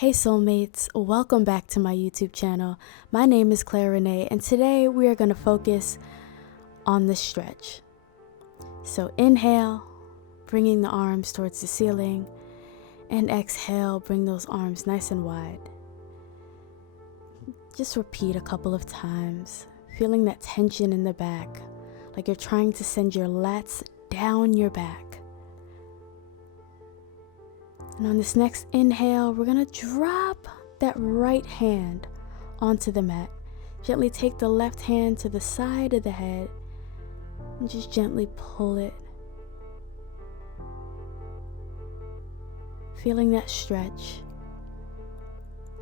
Hey Soulmates, welcome back to my YouTube channel. My name is Claire Renee and today we are going to focus on the stretch. So inhale, bringing the arms towards the ceiling, and exhale, bring those arms nice and wide. Just repeat a couple of times, feeling that tension in the back, like you're trying to send your lats down your back. And on this next inhale, we're going to drop that right hand onto the mat. Gently take the left hand to the side of the head and just gently pull it. Feeling that stretch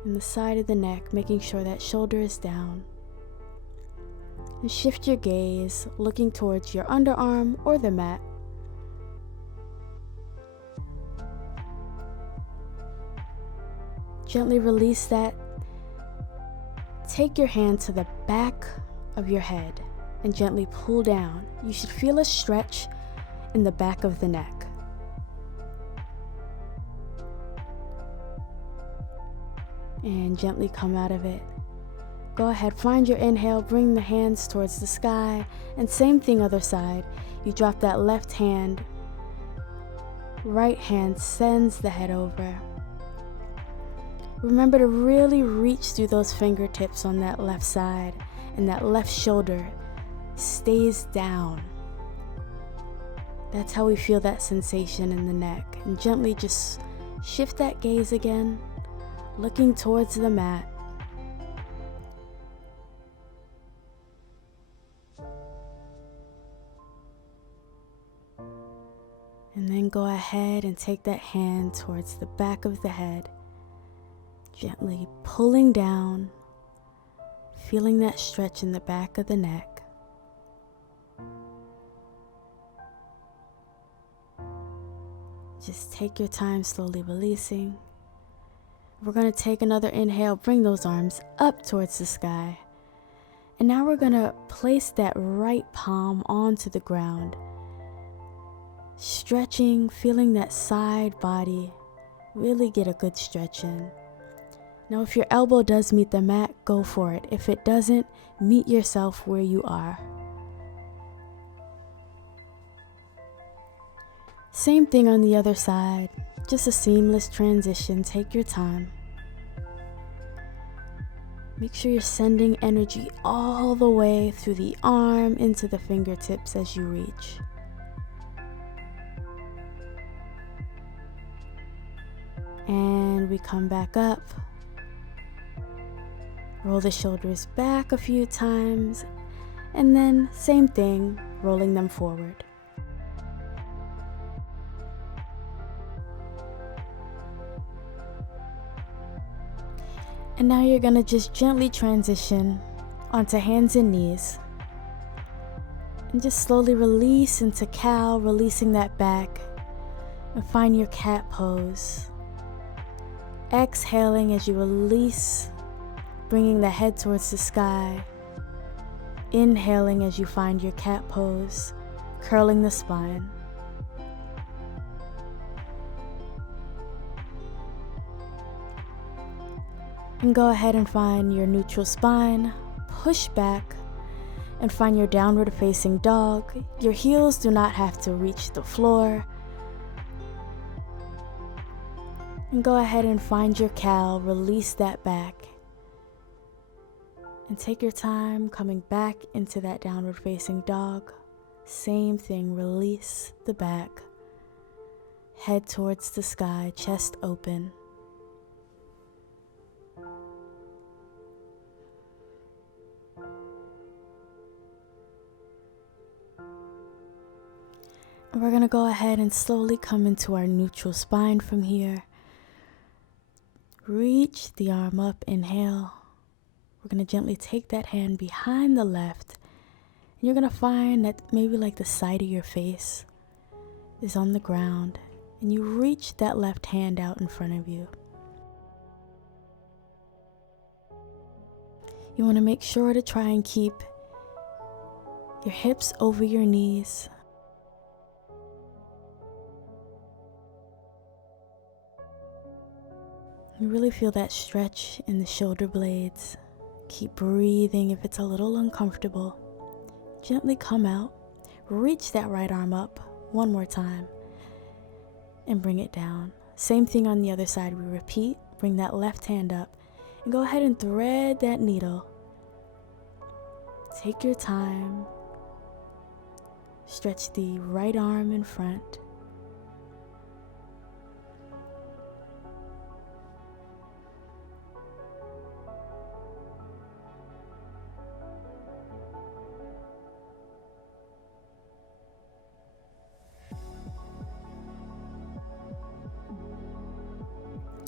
in the side of the neck, making sure that shoulder is down. And shift your gaze, looking towards your underarm or the mat. Gently release that. Take your hand to the back of your head and gently pull down. You should feel a stretch in the back of the neck. And gently come out of it. Go ahead, find your inhale, bring the hands towards the sky, and same thing other side. You drop that left hand, right hand sends the head over. Remember to really reach through those fingertips on that left side, and that left shoulder stays down. That's how we feel that sensation in the neck. And gently just shift that gaze again, looking towards the mat. And then go ahead and take that hand towards the back of the head. Gently pulling down, feeling that stretch in the back of the neck. Just take your time, slowly releasing. We're going to take another inhale, bring those arms up towards the sky. And now we're going to place that right palm onto the ground. Stretching, feeling that side body, really get a good stretch in. Now, if your elbow does meet the mat, go for it. If it doesn't, meet yourself where you are. Same thing on the other side, just a seamless transition. Take your time. Make sure you're sending energy all the way through the arm into the fingertips as you reach. And we come back up. Roll the shoulders back a few times, and then same thing, rolling them forward. And now you're going to just gently transition onto hands and knees. And just slowly release into cow, releasing that back, and find your cat pose. Exhaling as you release, bringing the head towards the sky. Inhaling as you find your cat pose, curling the spine. And go ahead and find your neutral spine, push back, and find your downward facing dog. Your heels do not have to reach the floor. And go ahead and find your cow, release that back. And take your time coming back into that downward facing dog. Same thing, release the back. Head towards the sky, chest open. And we're going to go ahead and slowly come into our neutral spine from here. Reach the arm up, inhale. We're going to gently take that hand behind the left. And you're going to find that maybe like the side of your face is on the ground. And you reach that left hand out in front of you. You want to make sure to try and keep your hips over your knees. You really feel that stretch in the shoulder blades. Keep breathing if it's a little uncomfortable. Gently come out. Reach that right arm up one more time and bring it down. Same thing on the other side. We repeat. Bring that left hand up and go ahead and thread that needle. Take your time. Stretch the right arm in front.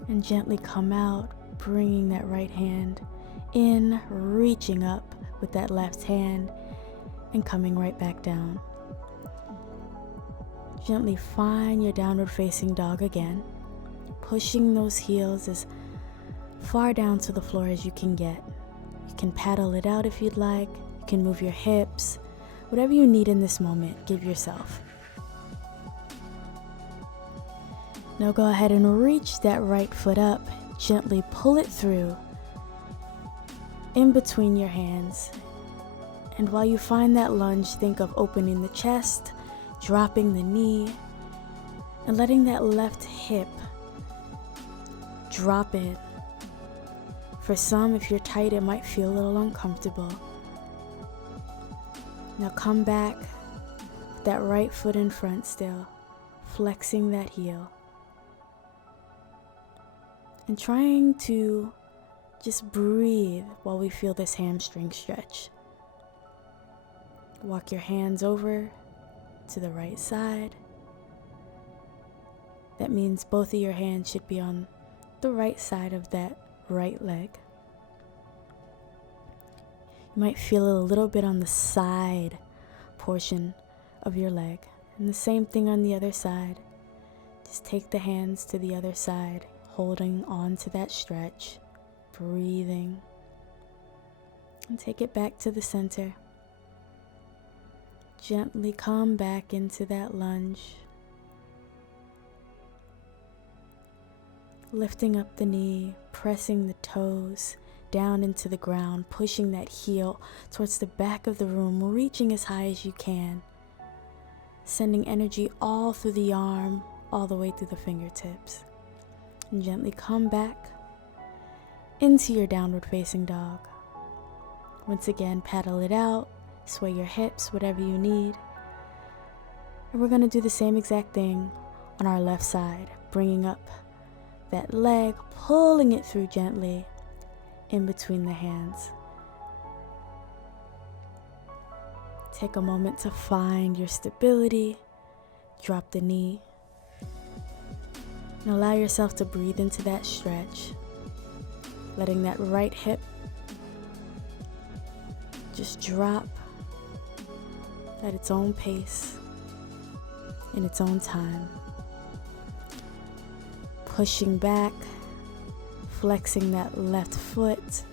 And gently come out, bringing that right hand in, reaching up with that left hand and coming right back down. Gently find your downward facing dog again, pushing those heels as far down to the floor as you can get. You can paddle it out if you'd like. You can move your hips. Whatever you need in this moment, give yourself. Now go ahead and reach that right foot up. Gently pull it through in between your hands. And while you find that lunge, think of opening the chest, dropping the knee, and letting that left hip drop in. For some, if you're tight, it might feel a little uncomfortable. Now come back with that right foot in front still, flexing that heel. And trying to just breathe while we feel this hamstring stretch. Walk your hands over to the right side. That means both of your hands should be on the right side of that right leg. You might feel it a little bit on the side portion of your leg. And the same thing on the other side. Just take the hands to the other side, holding on to that stretch, breathing, and take it back to the center. Gently come back into that lunge, lifting up the knee, pressing the toes down into the ground, pushing that heel towards the back of the room, reaching as high as you can, sending energy all through the arm, all the way through the fingertips. And gently come back into your downward facing dog. Once again, paddle it out, sway your hips, whatever you need. And we're going to do the same exact thing on our left side, bringing up that leg, pulling it through gently in between the hands. Take a moment to find your stability, drop the knee, and allow yourself to breathe into that stretch, letting that right hip just drop at its own pace, in its own time. Pushing back, flexing that left foot.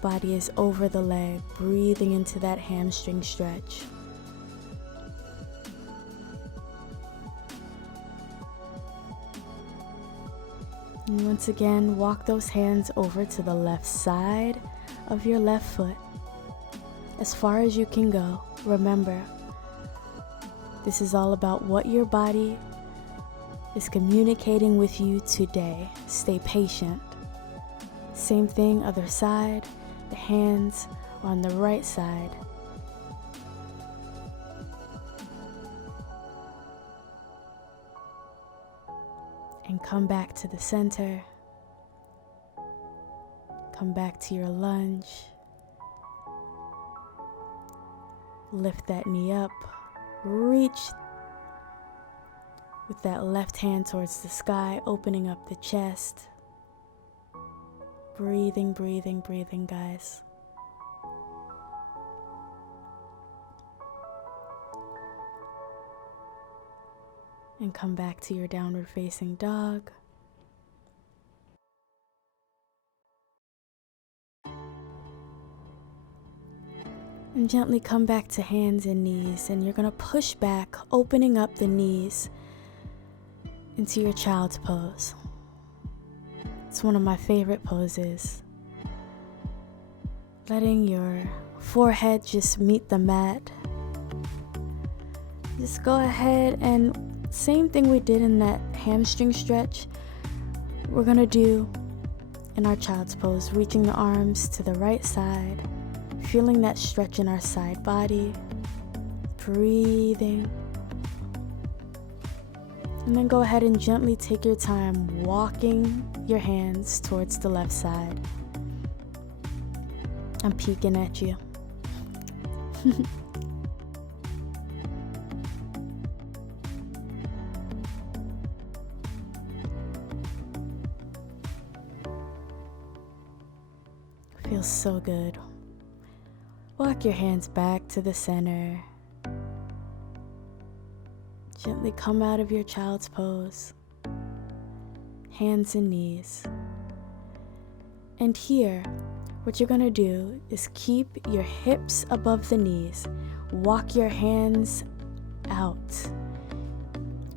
Body is over the leg, breathing into that hamstring stretch. And once again, walk those hands over to the left side of your left foot, as far as you can go. Remember, this is all about what your body is communicating with you today. Stay patient. Same thing, other side. The hands on the right side. And come back to the center. Come back to your lunge. Lift that knee up. Reach with that left hand towards the sky, opening up the chest. Breathing, breathing, breathing, guys. And come back to your downward facing dog. And gently come back to hands and knees, and you're going to push back, opening up the knees into your child's pose. It's one of my favorite poses. Letting your forehead just meet the mat. Just go ahead and same thing we did in that hamstring stretch, we're gonna do in our child's pose, reaching the arms to the right side, feeling that stretch in our side body, breathing. And then go ahead and gently take your time walking your hands towards the left side. I'm peeking at you. Feels so good. Walk your hands back to the center. Gently come out of your child's pose. Hands and knees. And here, what you're gonna do is keep your hips above the knees. Walk your hands out.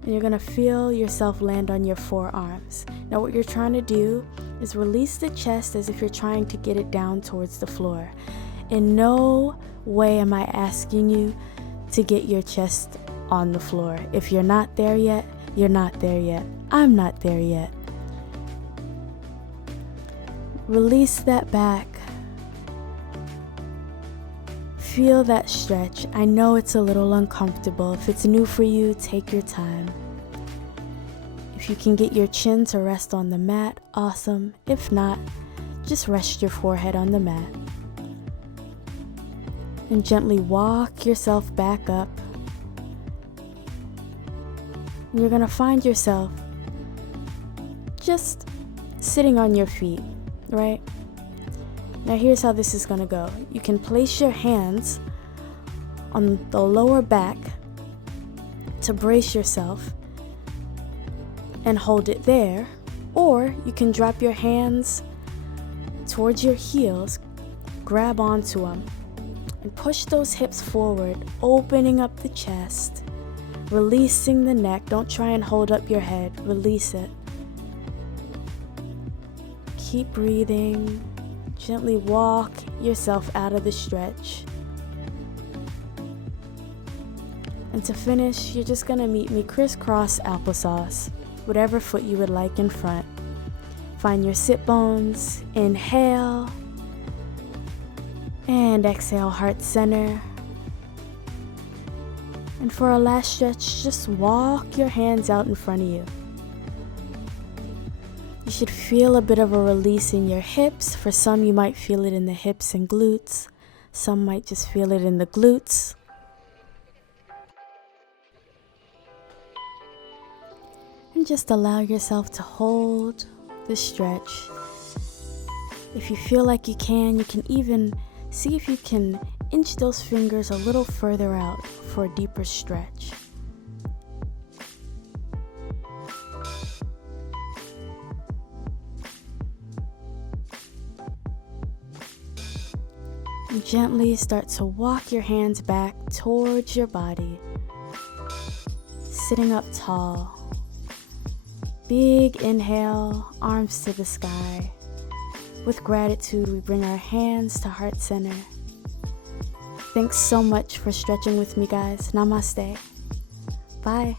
And you're gonna feel yourself land on your forearms. Now what you're trying to do is release the chest as if you're trying to get it down towards the floor. In no way am I asking you to get your chest on the floor. If you're not there yet, you're not there yet. I'm not there yet. Release that back. Feel that stretch. I know it's a little uncomfortable. If it's new for you, take your time. If you can get your chin to rest on the mat, awesome. If not, just rest your forehead on the mat. And gently walk yourself back up. And you're gonna find yourself just sitting on your feet, right? Now here's how this is gonna go. You can place your hands on the lower back to brace yourself and hold it there, or you can drop your hands towards your heels, grab onto them, and push those hips forward, opening up the chest, releasing the neck. Don't try and hold up your head, release it. Keep breathing. Gently walk yourself out of the stretch. And to finish, you're just gonna meet me crisscross applesauce, whatever foot you would like in front. Find your sit bones, inhale, and exhale, heart center. And for our last stretch, just walk your hands out in front of you. You should feel a bit of a release in your hips. For some, you might feel it in the hips and glutes. Some might just feel it in the glutes. And just allow yourself to hold the stretch. If you feel like you can even see if you can inch those fingers a little further out for a deeper stretch. And gently start to walk your hands back towards your body, sitting up tall. Big inhale, arms to the sky. With gratitude, we bring our hands to heart center. Thanks so much for stretching with me, guys. Namaste. Bye.